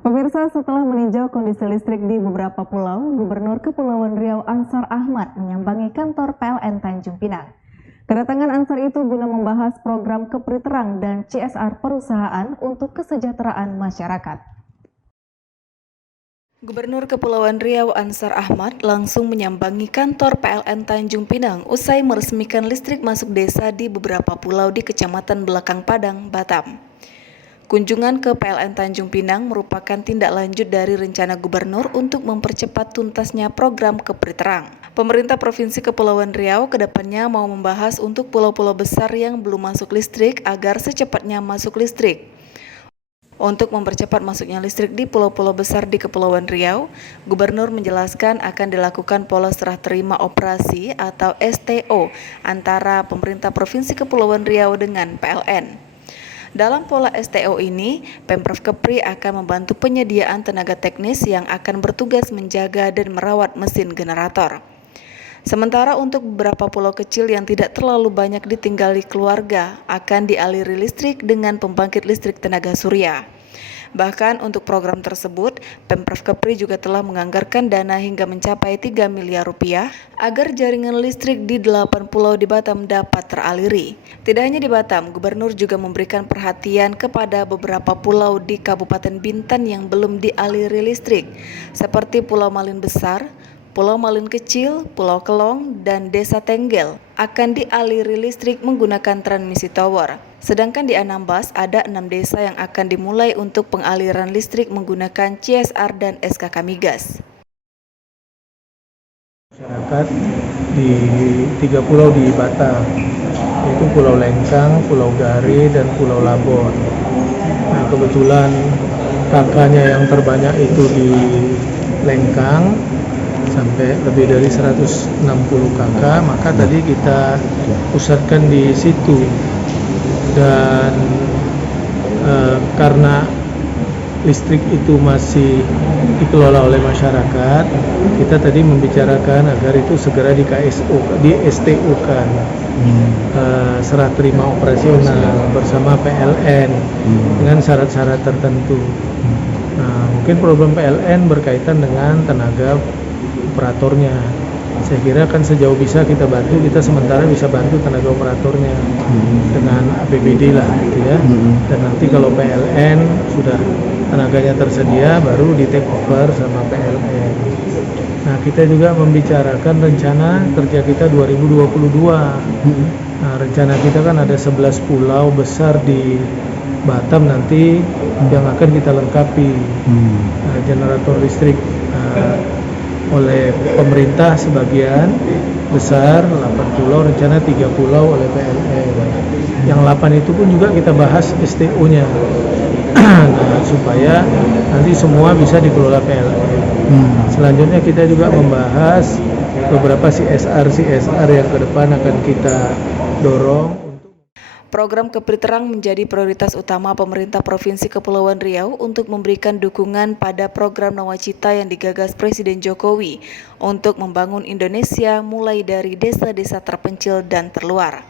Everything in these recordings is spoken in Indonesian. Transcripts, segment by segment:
Pemirsa, setelah meninjau kondisi listrik di beberapa pulau, Gubernur Kepulauan Riau Ansar Ahmad menyambangi kantor PLN Tanjung Pinang. Kedatangan Ansar itu guna membahas program Kepriterang dan CSR perusahaan untuk kesejahteraan masyarakat. Gubernur Kepulauan Riau Ansar Ahmad langsung menyambangi kantor PLN Tanjung Pinang usai meresmikan listrik masuk desa di beberapa pulau di Kecamatan Belakang Padang, Batam. Kunjungan ke PLN Tanjung Pinang merupakan tindak lanjut dari rencana Gubernur untuk mempercepat tuntasnya program Kepriterang. Pemerintah Provinsi Kepulauan Riau kedepannya mau membahas untuk pulau-pulau besar yang belum masuk listrik agar secepatnya masuk listrik. Untuk mempercepat masuknya listrik di pulau-pulau besar di Kepulauan Riau, Gubernur menjelaskan akan dilakukan pola serah terima operasi atau STO antara pemerintah Provinsi Kepulauan Riau dengan PLN. Dalam pola STO ini, Pemprov Kepri akan membantu penyediaan tenaga teknis yang akan bertugas menjaga dan merawat mesin generator. Sementara untuk beberapa pulau kecil yang tidak terlalu banyak ditinggali keluarga, akan dialiri listrik dengan pembangkit listrik tenaga surya. Bahkan untuk program tersebut, Pemprov Kepri juga telah menganggarkan dana hingga mencapai 3 miliar rupiah agar jaringan listrik di 8 pulau di Batam dapat teraliri. Tidak hanya di Batam, Gubernur juga memberikan perhatian kepada beberapa pulau di Kabupaten Bintan yang belum dialiri listrik, seperti Pulau Malin Besar, Pulau Malin Kecil, Pulau Kelong, dan Desa Tenggel akan dialiri listrik menggunakan transmisi tower. Sedangkan di Anambas ada 6 desa yang akan dimulai untuk pengaliran listrik menggunakan CSR dan SKK Migas. Masyarakat di 3 pulau di Batam, yaitu Pulau Lengkang, Pulau Gari, dan Pulau Labon. Nah, kebetulan kakaknya yang terbanyak itu di Lengkang, sampai lebih dari 160 kakak, maka tadi kita pusatkan di situ. Dan karena listrik itu masih dikelola oleh masyarakat, kita tadi membicarakan agar itu segera di STO-kan, serah terima operasional bersama PLN dengan syarat-syarat tertentu. Nah, mungkin problem PLN berkaitan dengan tenaga operatornya. Saya kira kan sejauh bisa kita bantu, kita sementara bisa bantu tenaga operatornya dengan APBD lah gitu ya. Dan nanti kalau PLN sudah tenaganya tersedia baru di take over sama PLN. Nah, kita juga membicarakan rencana kerja kita 2022. Nah, rencana kita kan ada 11 pulau besar di Batam nanti yang akan kita lengkapi generator listrik oleh pemerintah sebagian besar, 8 pulau, rencana 3 pulau oleh PLN. Yang 8 itu pun juga kita bahas STO-nya. Nah, supaya nanti semua bisa dikelola PLN. Selanjutnya kita juga membahas beberapa CSR yang ke depan akan kita dorong. Program Kepriterang menjadi prioritas utama pemerintah Provinsi Kepulauan Riau untuk memberikan dukungan pada program Nawacita yang digagas Presiden Jokowi untuk membangun Indonesia mulai dari desa-desa terpencil dan terluar.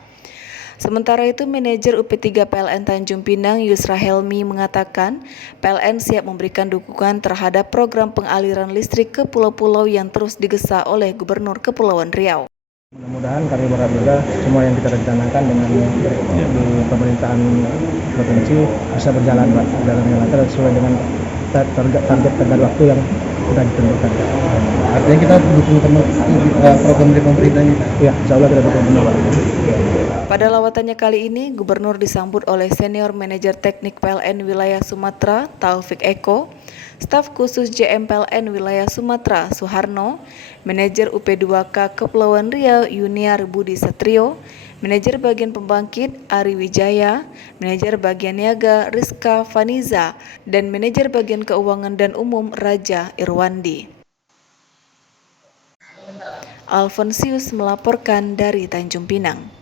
Sementara itu, manajer UP3 PLN Tanjung Pinang Yusra Helmi mengatakan PLN siap memberikan dukungan terhadap program pengaliran listrik ke pulau-pulau yang terus digesa oleh Gubernur Kepulauan Riau. Mudah-mudahan kami berharap juga semua yang kita rencanakan dengan di pemerintahan provinsi bisa berjalan dengan lancar sesuai dengan target tenggat waktu yang sudah ditentukan. Artinya kita dukung program dari pemerintah ini? Ya, insya Allah kita dukung benar. Pada lawatannya kali ini, Gubernur disambut oleh Senior Manajer Teknik PLN Wilayah Sumatera, Taufik Eko, Staf Khusus JM PLN Wilayah Sumatera, Suharno, Manajer UP2K Kepulauan Riau Yuniar Budi Satrio, Manajer Bagian Pembangkit Ari Wijaya, Manajer Bagian Niaga Rizka Faniza, dan Manajer Bagian Keuangan dan Umum Raja Irwandi. Alfonsius melaporkan dari Tanjung Pinang.